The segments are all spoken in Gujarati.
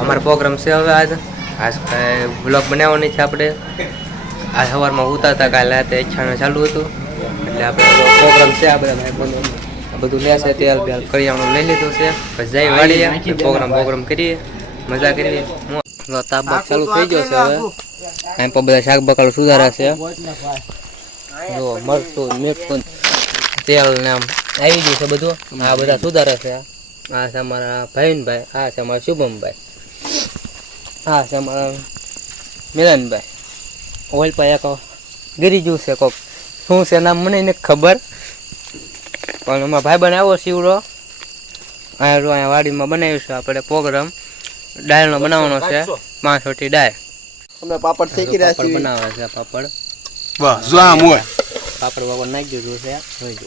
અમારો પ્રોગ્રામ છે હવે આજ વ્લોગ બનાવવાની છે આપણે. આ સવારમાં ઉતારતા કાલે રાતે ઈચ્છાનું ચાલુ હતું એટલે આપણે પ્રોગ્રામ છે. આ બધા ભાઈબંધો આ બધું લેશે તેલ બેલ કરિયાણું લઈ લીધું છે. પછી જઈ વાળીએ પ્રોગ્રામ કરીએ, મજા કરીએ. તાપ ચાલુ થઈ ગયો છે હવે. એમ પણ બધા શાક બકાલું સુધારા છે. જો મરચું મીઠું તેલ ને આમ આવી ગયું છે બધું. આ બધા સુધારા છે. આ છે અમારા ભાઈનભાઈ, આ છે અમારા શુભમભાઈ, આ છે અમારા મિલનભાઈ. ઓઇલ પર એક ગીરી ગયું છે કોક, શું છે નામ મને નથી ખબર, પણ અમારા ભાઈબંધ આવ્યો શીવડો. અહીંયા વાડીમાં બનાવ્યું છે આપણે પ્રોગ્રામ. દાળનો બનાવવાનો છે, 5 રોટી દાળ. અમે પાપડ શેકી રહ્યા છીએ. બનાવે છે પાપડ. વાહ જો આમ હોય પાપડ બાપડ નાખી દીધું છે. જોઈ જો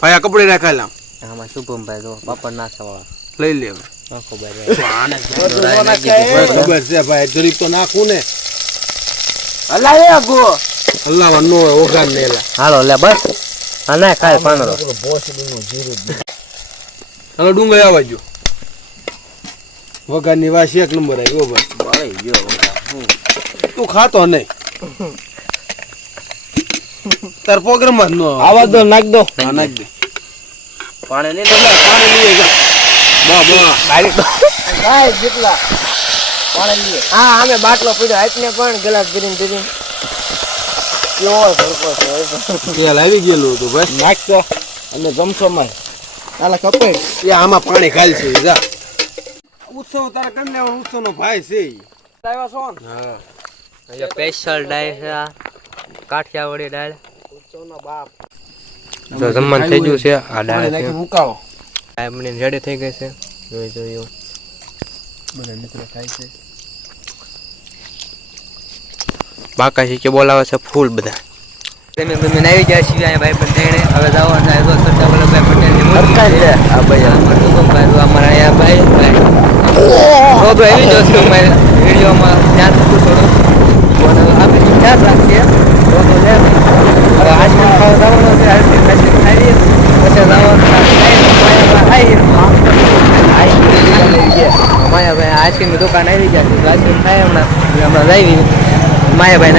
ભાઈ કપડે રાખેલા આમાં શુભમભાઈ તો પાપડ નાખવા લઈ લે. નાખો ભાઈ ખબર છે ભાઈ, જરીક તો નાખું ને. હલાવે ગો અલ્લાહ નો ઓગાન ને લા. હાલો લે બસ. આ ના ખાય પાંદડો. હાલો ડુંગળી આવવા જો. વગાની વાસી 1 નંબર આવ્યો ભાઈ. બળી ગયો તું ખાતો નહીં. તાર પ્રોગ્રામ જ નો આવા દો, નાખ દો. હા નાખ દે. પાણી નહીં પાણી લઈએ જા. બા બા ડાયરેક્ટ ભાઈ જેટલા પાણી લઈએ. હા અમે બાટલો પીધો હાથને પણ ગ્લાસ ભરીને કેવો ભરકો છે. તેલ આવી ગયેલું હતું ભાઈ. નાખ દો અને જમશો માં આલા કપે એ આમાં પાણી ખાલ છે જા. ઉત્સવ તારા કન્યા ઉત્સવ નો ભાઈ છે. આવ્યા છો ને? હા અહીંયા સ્પેશિયલ ડાળ છે, આ કાઠિયાવાડી ડાળ. ઉત્સવનો બાપ. જો જમવાનું થઈ ગયું છે. આ ડાળ છે નાખી મુકાવો. આ મને રેડી થઈ ગઈ છે. જોઈ બધા મિત્રો ખાય છે. બાકાશી કે બોલાવે છે ફૂલ બધા. તમે આવી ગયા છીએ અહીંયા ભાઈ પટેલ. હવે જવાનું છે તો સરદાર વલ્લભભાઈ પટેલની મૂર્તિ છે. આ ભાઈ અમારા શુભમભાઈ, અમારા અહીંયા ભાઈ તો આવી જશો વિડીયોમાં ધ્યાન રાખું થોડું. આપણે ધ્યાન રાખીએ તો હવે આઈસ્ક્રીમ ખાવા જવાનું છે. આઈસ્ક્રીમ ખાઈએ પછી જવાનું માયાભાઈ આઈસ્ક્રીમની દુકાન આવી ગયા છે. આઈસ્ક્રીમ ખાય હમણાં જઈ માયાભાઈ